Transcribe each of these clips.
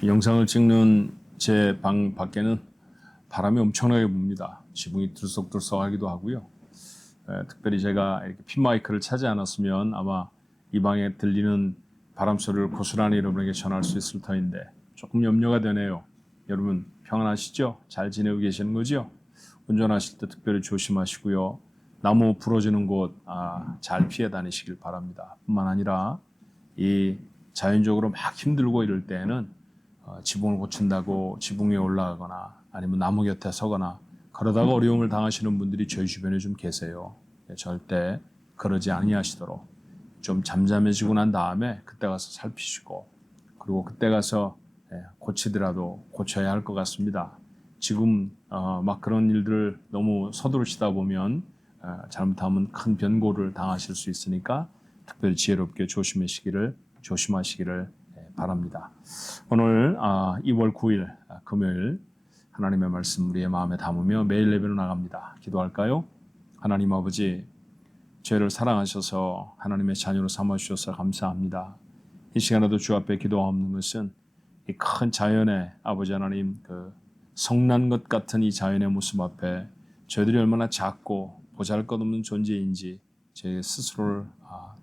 이 영상을 찍는 제 방 밖에는 바람이 엄청나게 붑니다. 지붕이 들썩들썩하기도 하고요. 특별히 제가 이렇게 핀 마이크를 차지 않았으면 아마 이 방에 들리는 바람 소리를 고스란히 여러분에게 전할 수 있을 터인데 조금 염려가 되네요. 여러분 평안하시죠? 잘 지내고 계시는 거죠? 운전하실 때 특별히 조심하시고요. 나무 부러지는 곳 잘 피해 다니시길 바랍니다. 뿐만 아니라 이 자연적으로 막 힘들고 이럴 때에는 지붕을 고친다고 지붕 위에 올라가거나 아니면 나무 곁에 서거나 그러다가 어려움을 당하시는 분들이 저희 주변에 좀 계세요. 절대 그러지 아니하시도록 좀 잠잠해지고 난 다음에 그때 가서 살피시고 그리고 그때 가서 고치더라도 고쳐야 할 것 같습니다. 지금 막 그런 일들을 너무 서두르시다 보면 잘못하면 큰 변고를 당하실 수 있으니까 특별히 지혜롭게 조심하시기를 바랍니다. 오늘 2월 9일 금요일 하나님의 말씀 우리의 마음에 담으며 매일 예배로 나갑니다. 기도할까요? 하나님 아버지, 저희를 사랑하셔서 하나님의 자녀로 삼아주셔서 감사합니다. 이 시간에도 주 앞에 기도하는 것은 이 큰 자연의 아버지 하나님 그 성난 것 같은 이 자연의 모습 앞에 저희들이 얼마나 작고 보잘것없는 존재인지 제 스스로를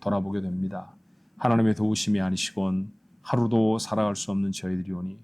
돌아보게 됩니다. 하나님의 도우심이 아니시곤 하루도 살아갈 수 없는 저희들이 오니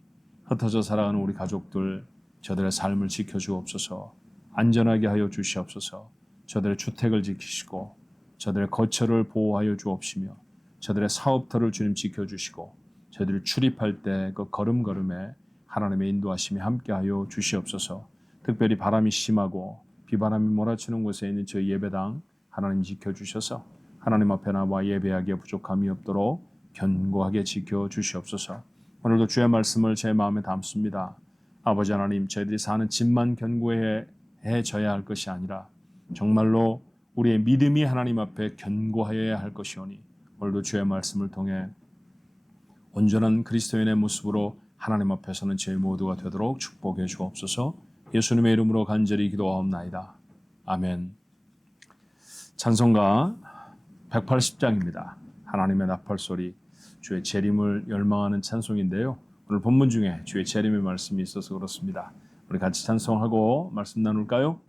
흩어져 살아가는 우리 가족들 저들의 삶을 지켜주옵소서. 안전하게 하여 주시옵소서. 저들의 주택을 지키시고 저들의 거처를 보호하여 주옵시며 저들의 사업터를 주님 지켜주시고 저들이 출입할 때 그 걸음걸음에 하나님의 인도하심이 함께하여 주시옵소서. 특별히 바람이 심하고 비바람이 몰아치는 곳에 있는 저희 예배당 하나님 지켜주셔서 하나님 앞에 나와 예배하기에 부족함이 없도록 견고하게 지켜주시옵소서. 오늘도 주의 말씀을 제 마음에 담습니다. 아버지 하나님, 저희들이 사는 집만 견고해져야 할 것이 아니라 정말로 우리의 믿음이 하나님 앞에 견고하여야 할 것이오니 오늘도 주의 말씀을 통해 온전한 그리스도인의 모습으로 하나님 앞에서는 저희 모두가 되도록 축복해 주옵소서. 예수님의 이름으로 간절히 기도하옵나이다. 아멘. 찬송가 180장입니다. 하나님의 나팔소리, 주의 재림을 열망하는 찬송인데요. 오늘 본문 중에 주의 재림의 말씀이 있어서 그렇습니다. 우리 같이 찬송하고 말씀 나눌까요?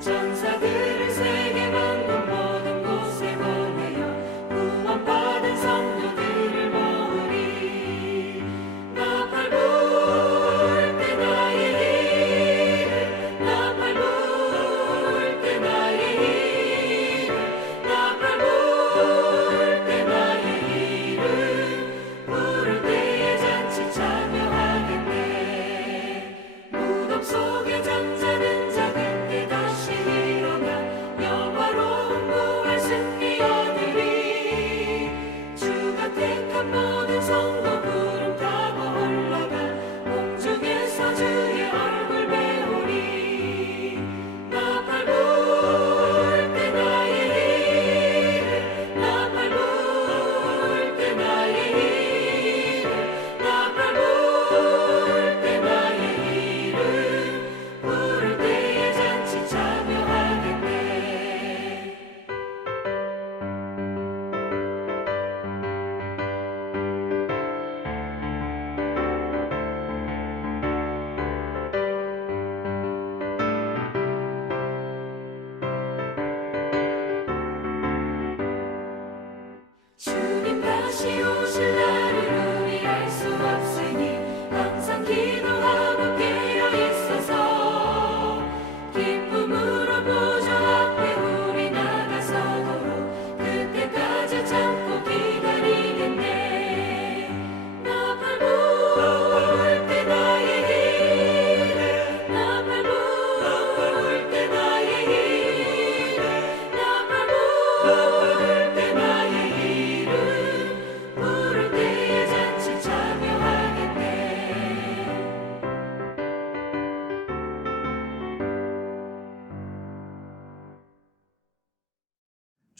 전사들을 세계 만국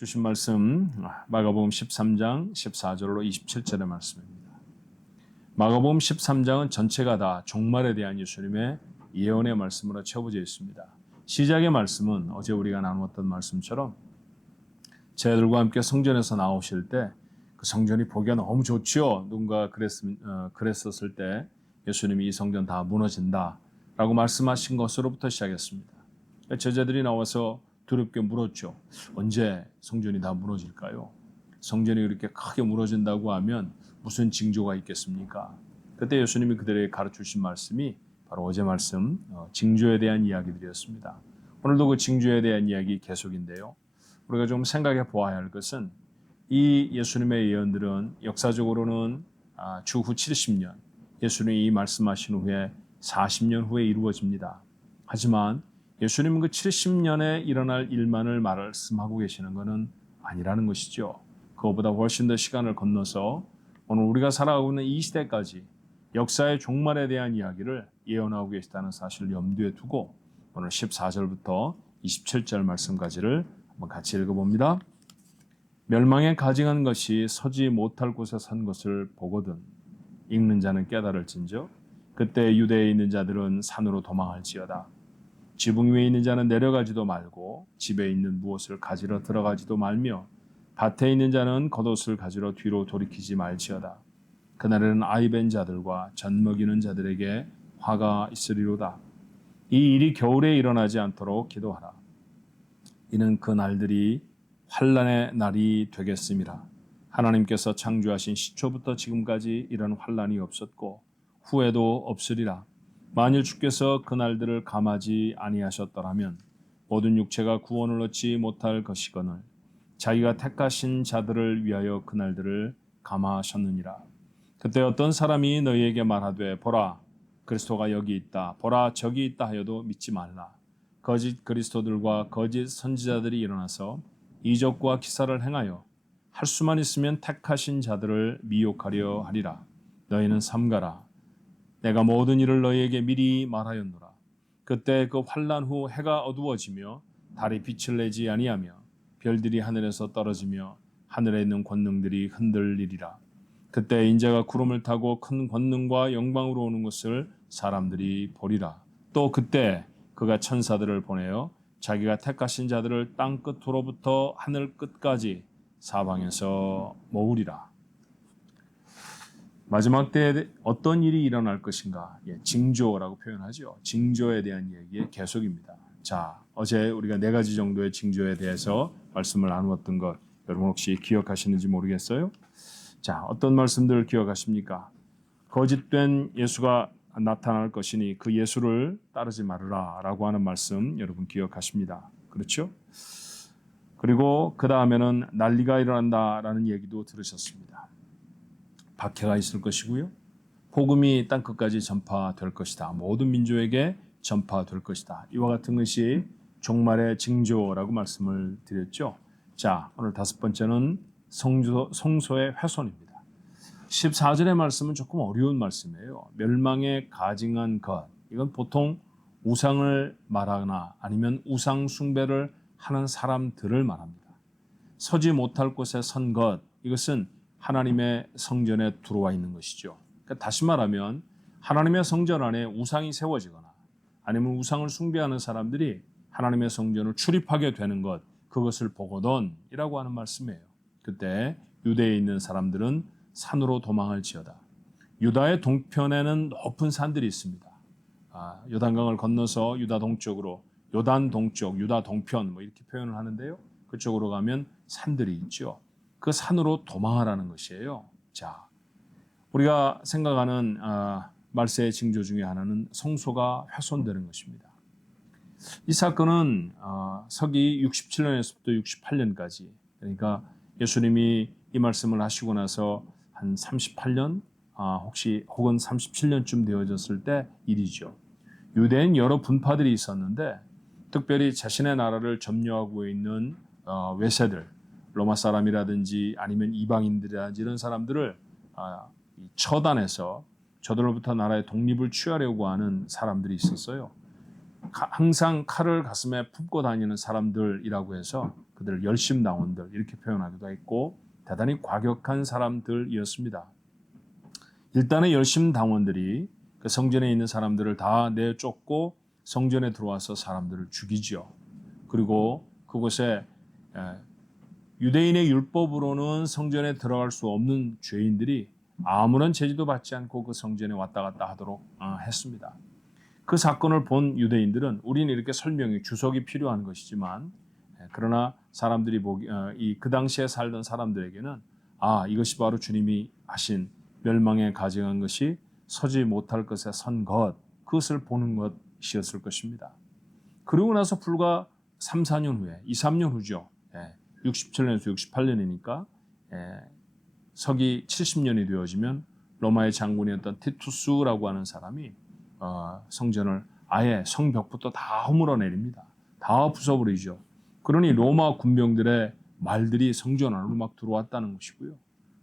주신 말씀 마가복음 13장 14절로 27절의 말씀입니다. 마가복음 13장은 전체가 다 종말에 대한 예수님의 예언의 말씀으로 채워져 있습니다. 시작의 말씀은 어제 우리가 나누었던 말씀처럼 제자들과 함께 성전에서 나오실 때 그 성전이 보기가 너무 좋지요. 누군가 그랬었을 때 예수님이 이 성전 다 무너진다라고 말씀하신 것으로부터 시작했습니다. 제자들이 나와서 두렵게 물었죠. 언제 성전이 다 무너질까요? 성전이 그렇게 크게 무너진다고 하면 무슨 징조가 있겠습니까? 그때 예수님이 그들에게 가르치신 말씀이 바로 어제 말씀 징조에 대한 이야기들이었습니다. 오늘도 그 징조에 대한 이야기 계속인데요. 우리가 좀 생각해 보아야 할 것은 이 예수님의 예언들은 역사적으로는 주후 70년 예수님이 말씀하신 후에 40년 후에 이루어집니다. 하지만 예수님은 그 70년에 일어날 일만을 말씀하고 계시는 것은 아니라는 것이죠. 그것보다 훨씬 더 시간을 건너서 오늘 우리가 살아가고 있는 이 시대까지 역사의 종말에 대한 이야기를 예언하고 계시다는 사실을 염두에 두고 오늘 14절부터 27절 말씀까지를 한번 같이 읽어봅니다. 멸망에 가증한 것이 서지 못할 곳에 선 것을 보거든 읽는 자는 깨달을진저 그때 유대에 있는 자들은 산으로 도망할지어다. 지붕 위에 있는 자는 내려가지도 말고 집에 있는 무엇을 가지러 들어가지도 말며 밭에 있는 자는 겉옷을 가지러 뒤로 돌이키지 말지어다. 그날에는 아이벤 자들과 젖 먹이는 자들에게 화가 있으리로다. 이 일이 겨울에 일어나지 않도록 기도하라. 이는 그 날들이 환난의 날이 되겠음이라. 하나님께서 창조하신 시초부터 지금까지 이런 환난이 없었고 후에도 없으리라. 만일 주께서 그 날들을 감하지 아니하셨더라면 모든 육체가 구원을 얻지 못할 것이거늘 자기가 택하신 자들을 위하여 그 날들을 감하셨느니라. 그때 어떤 사람이 너희에게 말하되 보라 그리스도가 여기 있다 보라 저기 있다 하여도 믿지 말라. 거짓 그리스도들과 거짓 선지자들이 일어나서 이적과 기사를 행하여 할 수만 있으면 택하신 자들을 미혹하려 하리라. 너희는 삼가라. 내가 모든 일을 너희에게 미리 말하였노라. 그때 그 환난 후 해가 어두워지며 달이 빛을 내지 아니하며 별들이 하늘에서 떨어지며 하늘에 있는 권능들이 흔들리리라. 그때 인자가 구름을 타고 큰 권능과 영광으로 오는 것을 사람들이 보리라. 또 그때 그가 천사들을 보내어 자기가 택하신 자들을 땅 끝으로부터 하늘 끝까지 사방에서 모으리라. 마지막 때에 어떤 일이 일어날 것인가? 징조라고 표현하죠. 징조에 대한 얘기의 계속입니다. 자, 어제 우리가 4가지 정도의 징조에 대해서 말씀을 나누었던 것 여러분 혹시 기억하시는지 모르겠어요? 자, 어떤 말씀들을 기억하십니까? 거짓된 예수가 나타날 것이니 그 예수를 따르지 말으라 라고 하는 말씀 여러분 기억하십니다. 그렇죠? 그리고 그 다음에는 난리가 일어난다라는 얘기도 들으셨습니다. 박해가 있을 것이고요. 복음이 땅끝까지 전파될 것이다. 모든 민족에게 전파될 것이다. 이와 같은 것이 종말의 징조라고 말씀을 드렸죠. 자, 오늘 5번째는 성소의 훼손입니다. 14절의 말씀은 조금 어려운 말씀이에요. 멸망에 가증한 것. 이건 보통 우상을 말하거나 아니면 우상 숭배를 하는 사람들을 말합니다. 서지 못할 곳에 선 것. 이것은 하나님의 성전에 들어와 있는 것이죠. 그러니까 다시 말하면 하나님의 성전 안에 우상이 세워지거나 아니면 우상을 숭배하는 사람들이 하나님의 성전을 출입하게 되는 것. 그것을 보거든이라고 하는 말씀이에요. 그때 유대에 있는 사람들은 산으로 도망할지어다. 유다의 동편에는 높은 산들이 있습니다. 요단강을 건너서 유다 동쪽으로 요단 동쪽, 유다 동편 이렇게 표현을 하는데요. 그쪽으로 가면 산들이 있죠. 그 산으로 도망하라는 것이에요. 자, 우리가 생각하는 말세의 징조 중에 하나는 성소가 훼손되는 것입니다. 이 사건은 서기 67년에서부터 68년까지 그러니까 예수님이 이 말씀을 하시고 나서 한 38년 혹은 37년쯤 되어졌을 때 일이죠. 유대인 여러 분파들이 있었는데 특별히 자신의 나라를 점령하고 있는 외세들 로마 사람이라든지 아니면 이방인들이라든지 이런 사람들을 처단해서 저들로부터 나라의 독립을 취하려고 하는 사람들이 있었어요. 항상 칼을 가슴에 품고 다니는 사람들이라고 해서 그들 열심당원들 이렇게 표현하기도 했고 대단히 과격한 사람들이었습니다. 일단은 열심당원들이 그 성전에 있는 사람들을 다 내쫓고 성전에 들어와서 사람들을 죽이죠. 그리고 그곳에 유대인의 율법으로는 성전에 들어갈 수 없는 죄인들이 아무런 제지도 받지 않고 그 성전에 왔다 갔다 하도록 했습니다. 그 사건을 본 유대인들은 우리는 이렇게 설명이 주석이 필요한 것이지만 그러나 사람들이 보기 그 당시에 살던 사람들에게는 이것이 바로 주님이 하신 멸망에 가증한 것이 서지 못할 것에 선 것, 그것을 보는 것이었을 것입니다. 그러고 나서 불과 3, 4년 후에 2, 3년 후죠. 67년에서 68년이니까 서기 70년이 되어지면 로마의 장군이었던 티투스라고 하는 사람이 성전을 아예 성벽부터 다 허물어내립니다. 다 부숴버리죠. 그러니 로마 군병들의 말들이 성전 안으로 막 들어왔다는 것이고요.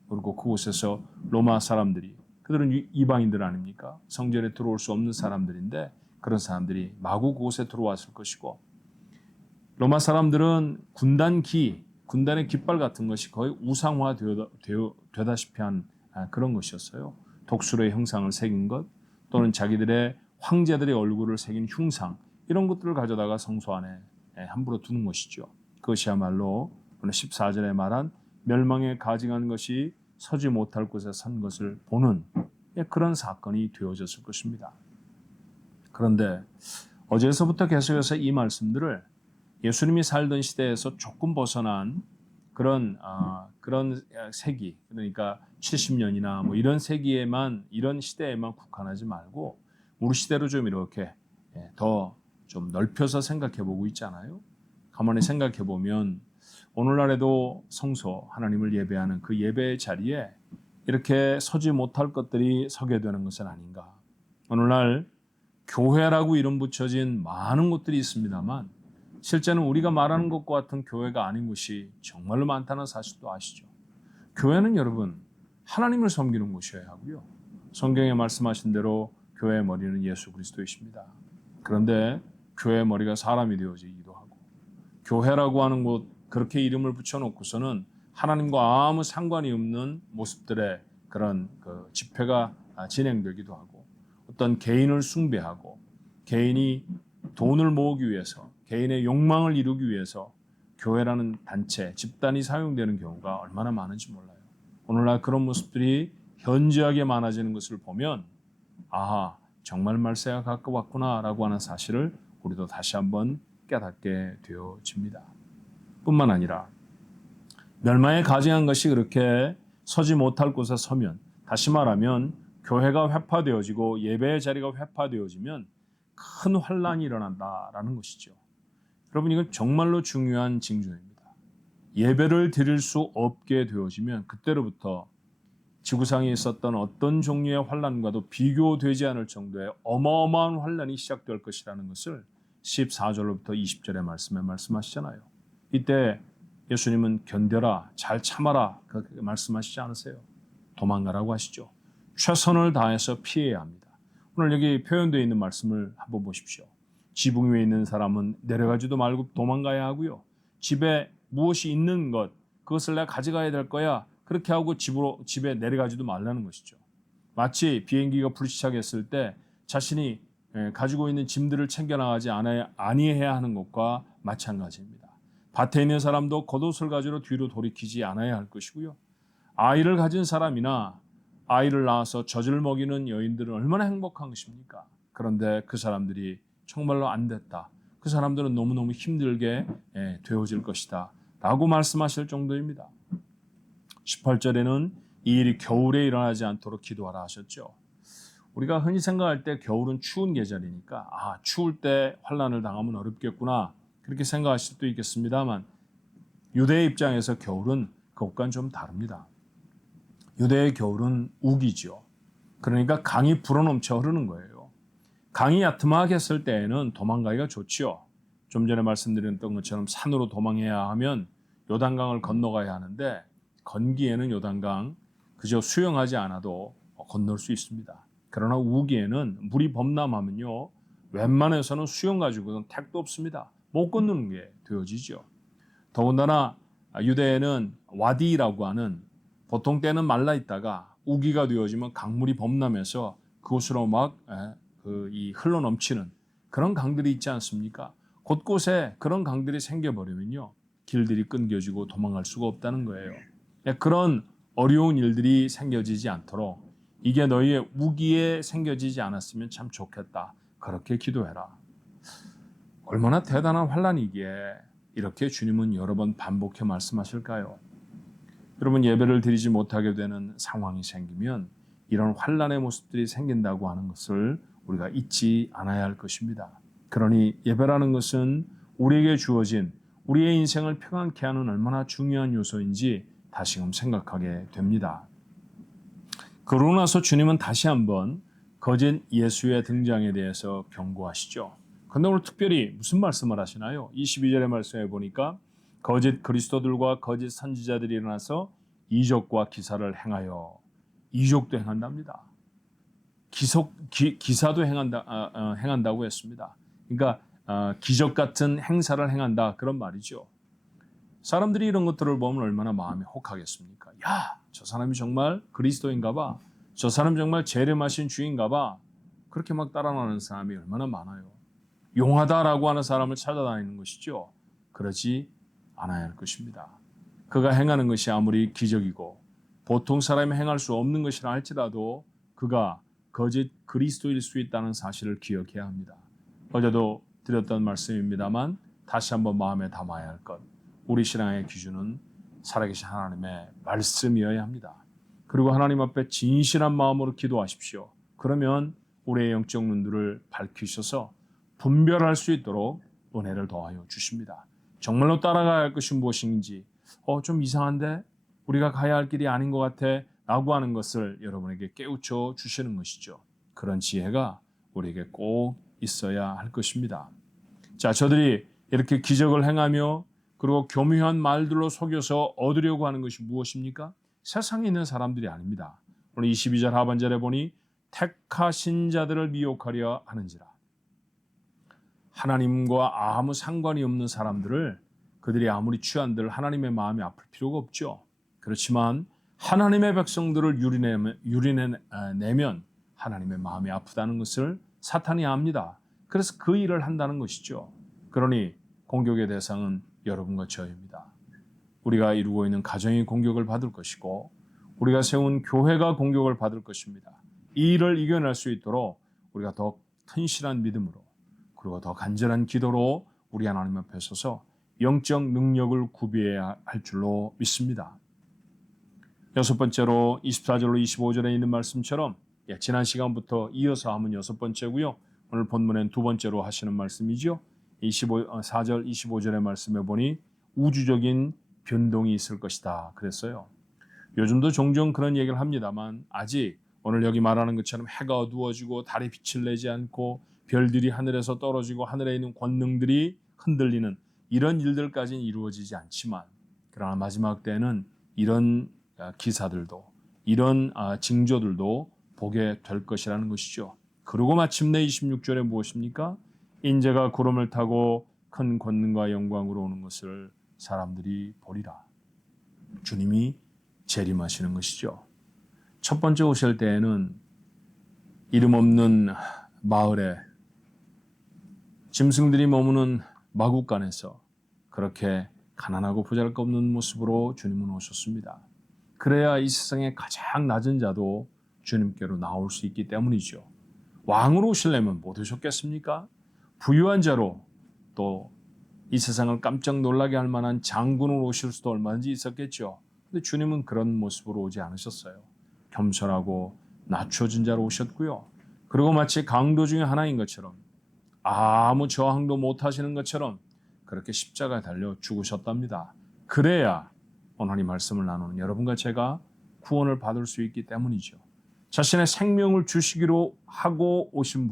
그리고 그곳에서 로마 사람들이, 그들은 이방인들 아닙니까? 성전에 들어올 수 없는 사람들인데 그런 사람들이 마구 그곳에 들어왔을 것이고, 로마 사람들은 군단의 깃발 같은 것이 거의 우상화되다시피 한 그런 것이었어요. 독수리의 형상을 새긴 것, 또는 자기들의 황제들의 얼굴을 새긴 흉상, 이런 것들을 가져다가 성소 안에 함부로 두는 것이죠. 그것이야말로 오늘 14절에 말한 멸망에 가증한 것이 서지 못할 곳에 선 것을 보는 그런 사건이 되어졌을 것입니다. 그런데 어제서부터 계속해서 이 말씀들을 예수님이 살던 시대에서 조금 벗어난 그런 세기, 그러니까 70년이나 뭐 이런 세기에만, 이런 시대에만 국한하지 말고 우리 시대로 좀 이렇게 더 좀 넓혀서 생각해 보고 있잖아요. 가만히 생각해 보면 오늘날에도 성소, 하나님을 예배하는 그 예배의 자리에 이렇게 서지 못할 것들이 서게 되는 것은 아닌가. 오늘날 교회라고 이름 붙여진 많은 곳들이 있습니다만 실제는 우리가 말하는 것과 같은 교회가 아닌 곳이 정말로 많다는 사실도 아시죠. 교회는 여러분 하나님을 섬기는 곳이어야 하고요. 성경에 말씀하신 대로 교회의 머리는 예수 그리스도이십니다. 그런데 교회의 머리가 사람이 되어지기도 하고, 교회라고 하는 곳 그렇게 이름을 붙여놓고서는 하나님과 아무 상관이 없는 모습들의 그런 집회가 진행되기도 하고, 어떤 개인을 숭배하고 개인이 돈을 모으기 위해서, 개인의 욕망을 이루기 위해서 교회라는 단체, 집단이 사용되는 경우가 얼마나 많은지 몰라요. 오늘날 그런 모습들이 현저하게 많아지는 것을 보면 정말 말세가 가까웠구나라고 하는 사실을 우리도 다시 한번 깨닫게 되어집니다. 뿐만 아니라 멸망에 가증한 것이 그렇게 서지 못할 곳에 서면, 다시 말하면 교회가 회파되어지고 예배의 자리가 회파되어지면 큰 환란이 일어난다라는 것이죠. 여러분, 이건 정말로 중요한 징조입니다. 예배를 드릴 수 없게 되어지면 그때로부터 지구상에 있었던 어떤 종류의 환란과도 비교되지 않을 정도의 어마어마한 환란이 시작될 것이라는 것을 14절로부터 20절의 말씀에 말씀하시잖아요. 이때 예수님은 견뎌라, 잘 참아라 그렇게 말씀하시지 않으세요? 도망가라고 하시죠. 최선을 다해서 피해야 합니다. 오늘 여기 표현되어 있는 말씀을 한번 보십시오. 지붕 위에 있는 사람은 내려가지도 말고 도망가야 하고요. 집에 무엇이 있는 것, 그것을 내가 가져가야 될 거야, 그렇게 하고 집에 내려가지도 말라는 것이죠. 마치 비행기가 불시착했을 때 자신이 가지고 있는 짐들을 챙겨나가지 아니해야 하는 것과 마찬가지입니다. 밭에 있는 사람도 겉옷을 가지러 뒤로 돌이키지 않아야 할 것이고요. 아이를 가진 사람이나 아이를 낳아서 젖을 먹이는 여인들은 얼마나 행복한 것입니까? 그런데 그 사람들이 정말로 안 됐다, 그 사람들은 너무너무 힘들게 되어질 것이다 라고 말씀하실 정도입니다. 18절에는 이 일이 겨울에 일어나지 않도록 기도하라 하셨죠. 우리가 흔히 생각할 때 겨울은 추운 계절이니까 추울 때 환난을 당하면 어렵겠구나 그렇게 생각하실 수도 있겠습니다만, 유대의 입장에서 겨울은 그것과는 좀 다릅니다. 유대의 겨울은 우기죠. 그러니까 강이 불어넘쳐 흐르는 거예요. 강이 야트막하게 했을 때에는 도망가기가 좋지요. 좀 전에 말씀드렸던 것처럼 산으로 도망해야 하면 요단강을 건너가야 하는데, 건기에는 요단강 그저 수영하지 않아도 건널 수 있습니다. 그러나 우기에는 물이 범람하면요, 웬만해서는 수영 가지고는 택도 없습니다. 못 건너는 게 되어지죠. 더군다나 유대에는 와디라고 하는 보통 때는 말라 있다가 우기가 되어지면 강물이 범람해서 그곳으로 막 이 흘러 넘치는 그런 강들이 있지 않습니까? 곳곳에 그런 강들이 생겨버리면요. 길들이 끊겨지고 도망갈 수가 없다는 거예요. 그런 어려운 일들이 생겨지지 않도록 이게 너희의 우기에 생겨지지 않았으면 참 좋겠다. 그렇게 기도해라. 얼마나 대단한 환난이기에 이렇게 주님은 여러 번 반복해 말씀하실까요? 여러분 예배를 드리지 못하게 되는 상황이 생기면 이런 환난의 모습들이 생긴다고 하는 것을 우리가 잊지 않아야 할 것입니다. 그러니 예배라는 것은 우리에게 주어진 우리의 인생을 평안케 하는 얼마나 중요한 요소인지 다시금 생각하게 됩니다. 그러고 나서 주님은 다시 한번 거짓 예수의 등장에 대해서 경고하시죠. 그런데 오늘 특별히 무슨 말씀을 하시나요? 22절의 말씀에 보니까 거짓 그리스도들과 거짓 선지자들이 일어나서 이적과 기사를 행하여 이적도 행한답니다. 기사도 행한다고 했습니다. 그러니까 기적 같은 행사를 행한다 그런 말이죠. 사람들이 이런 것들을 보면 얼마나 마음이 혹하겠습니까? 야, 저 사람이 정말 그리스도인가 봐. 저 사람 정말 재림하신 주인가 봐. 그렇게 막 따라가는 사람이 얼마나 많아요. 용하다라고 하는 사람을 찾아다니는 것이죠. 그러지 않아야 할 것입니다. 그가 행하는 것이 아무리 기적이고 보통 사람이 행할 수 없는 것이라 할지라도 그가 거짓 그리스도일 수 있다는 사실을 기억해야 합니다. 어제도 드렸던 말씀입니다만 다시 한번 마음에 담아야 할 것. 우리 신앙의 기준은 살아계신 하나님의 말씀이어야 합니다. 그리고 하나님 앞에 진실한 마음으로 기도하십시오. 그러면 우리의 영적 눈들을 밝히셔서 분별할 수 있도록 은혜를 더하여 주십니다. 정말로 따라가야 할 것이 무엇인지 좀 이상한데 우리가 가야 할 길이 아닌 것 같아 라고 하는 것을 여러분에게 깨우쳐 주시는 것이죠. 그런 지혜가 우리에게 꼭 있어야 할 것입니다. 자, 저들이 이렇게 기적을 행하며 그리고 교묘한 말들로 속여서 얻으려고 하는 것이 무엇입니까? 세상에 있는 사람들이 아닙니다. 오늘 22절 하반절에 보니 택하신 자들을 미혹하려 하는지라. 하나님과 아무 상관이 없는 사람들을 그들이 아무리 취한들 하나님의 마음이 아플 필요가 없죠. 그렇지만 하나님의 백성들을 유린내면 하나님의 마음이 아프다는 것을 사탄이 압니다. 그래서 그 일을 한다는 것이죠. 그러니 공격의 대상은 여러분과 저입니다. 우리가 이루고 있는 가정이 공격을 받을 것이고 우리가 세운 교회가 공격을 받을 것입니다. 이 일을 이겨낼 수 있도록 우리가 더 튼실한 믿음으로 그리고 더 간절한 기도로 우리 하나님 앞에 서서 영적 능력을 구비해야 할 줄로 믿습니다. 여섯 번째로 24절로 25절에 있는 말씀처럼 지난 시간부터 이어서 하면 여섯 번째고요. 오늘 본문엔 두 번째로 하시는 말씀이죠. 4절 25절의 말씀에 보니 우주적인 변동이 있을 것이다 그랬어요. 요즘도 종종 그런 얘기를 합니다만 아직 오늘 여기 말하는 것처럼 해가 어두워지고 달이 빛을 내지 않고 별들이 하늘에서 떨어지고 하늘에 있는 권능들이 흔들리는 이런 일들까지는 이루어지지 않지만 그러나 마지막 때는 이런 기사들도 이런 징조들도 보게 될 것이라는 것이죠. 그리고 마침내 26절에 무엇입니까? 인자가 구름을 타고 큰 권능과 영광으로 오는 것을 사람들이 보리라. 주님이 재림하시는 것이죠. 첫 번째 오실 때에는 이름 없는 마을에 짐승들이 머무는 마국간에서 그렇게 가난하고 보잘것없는 모습으로 주님은 오셨습니다. 그래야 이 세상의 가장 낮은 자도 주님께로 나올 수 있기 때문이죠. 왕으로 오시려면 못 오셨겠습니까? 부유한 자로 또 이 세상을 깜짝 놀라게 할 만한 장군으로 오실 수도 얼마든지 있었겠죠. 근데 주님은 그런 모습으로 오지 않으셨어요. 겸손하고 낮춰진 자로 오셨고요. 그리고 마치 강도 중에 하나인 것처럼 아무 저항도 못하시는 것처럼 그렇게 십자가에 달려 죽으셨답니다. 그래야 오늘 이 말씀을 나누는 여러분과 제가 구원을 받을 수 있기 때문이죠. 자신의 생명을 주시기로 하고 오신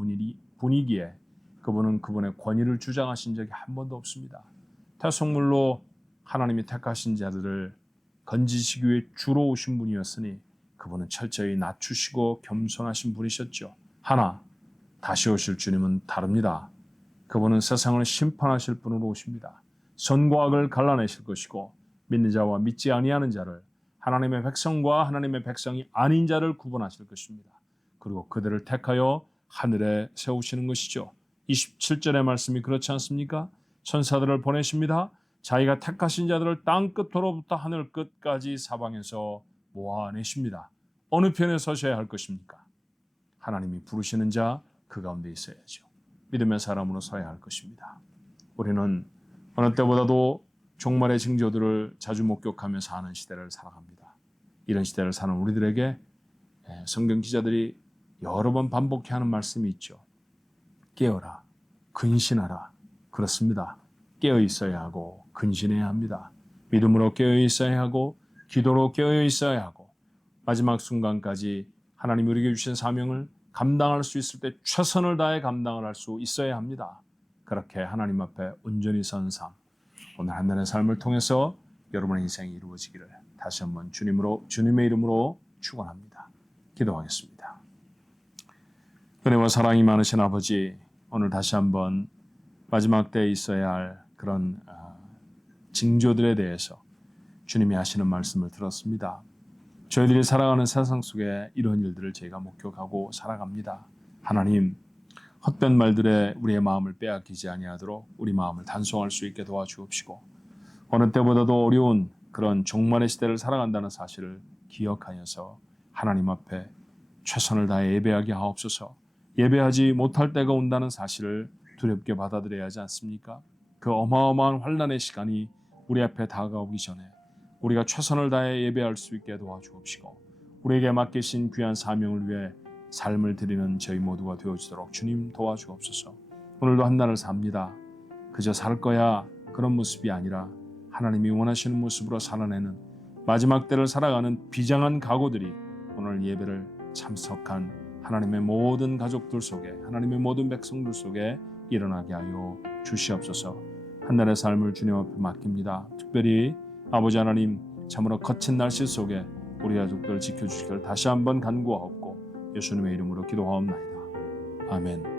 분이기에 그분은 그분의 권위를 주장하신 적이 한 번도 없습니다. 태속물로 하나님이 택하신 자들을 건지시기 위해 주로 오신 분이었으니 그분은 철저히 낮추시고 겸손하신 분이셨죠. 하나 다시 오실 주님은 다릅니다. 그분은 세상을 심판하실 분으로 오십니다. 선과 악을 갈라내실 것이고 믿는 자와 믿지 아니하는 자를 하나님의 백성과 하나님의 백성이 아닌 자를 구분하실 것입니다. 그리고 그들을 택하여 하늘에 세우시는 것이죠. 27절의 말씀이 그렇지 않습니까? 천사들을 보내십니다. 자기가 택하신 자들을 땅 끝으로부터 하늘 끝까지 사방에서 모아내십니다. 어느 편에 서셔야 할 것입니까? 하나님이 부르시는 자 그 가운데 있어야죠. 믿음의 사람으로 서야 할 것입니다. 우리는 어느 때보다도 종말의 징조들을 자주 목격하며 사는 시대를 살아갑니다. 이런 시대를 사는 우리들에게 성경 기자들이 여러 번 반복해 하는 말씀이 있죠. 깨어라, 근신하라. 그렇습니다. 깨어 있어야 하고 근신해야 합니다. 믿음으로 깨어 있어야 하고 기도로 깨어 있어야 하고 마지막 순간까지 하나님이 우리에게 주신 사명을 감당할 수 있을 때 최선을 다해 감당을 할 수 있어야 합니다. 그렇게 하나님 앞에 온전히 선 삶, 오늘 한 날의 삶을 통해서 여러분의 인생이 이루어지기를 다시 한번 주님의 이름으로 축원합니다. 기도하겠습니다. 은혜와 사랑이 많으신 아버지, 오늘 다시 한번 마지막 때에 있어야 할 그런 징조들에 대해서 주님이 하시는 말씀을 들었습니다. 저희들이 살아가는 세상 속에 이런 일들을 저희가 목격하고 살아갑니다. 하나님, 헛된 말들에 우리의 마음을 빼앗기지 아니하도록 우리 마음을 단속할 수 있게 도와주옵시고 어느 때보다도 어려운 그런 종말의 시대를 살아간다는 사실을 기억하여서 하나님 앞에 최선을 다해 예배하게 하옵소서. 예배하지 못할 때가 온다는 사실을 두렵게 받아들여야 하지 않습니까? 그 어마어마한 환난의 시간이 우리 앞에 다가오기 전에 우리가 최선을 다해 예배할 수 있게 도와주옵시고 우리에게 맡기신 귀한 사명을 위해 삶을 드리는 저희 모두가 되어지도록 주님 도와주옵소서. 오늘도 한 날을 삽니다. 그저 살 거야 그런 모습이 아니라 하나님이 원하시는 모습으로 살아내는 마지막 때를 살아가는 비장한 각오들이 오늘 예배를 참석한 하나님의 모든 가족들 속에 하나님의 모든 백성들 속에 일어나게 하여 주시옵소서. 한 날의 삶을 주님 앞에 맡깁니다. 특별히 아버지 하나님 참으로 거친 날씨 속에 우리 가족들 지켜주시기를 다시 한번 간구하옵고 예수님의 이름으로 기도하옵나이다. 아멘.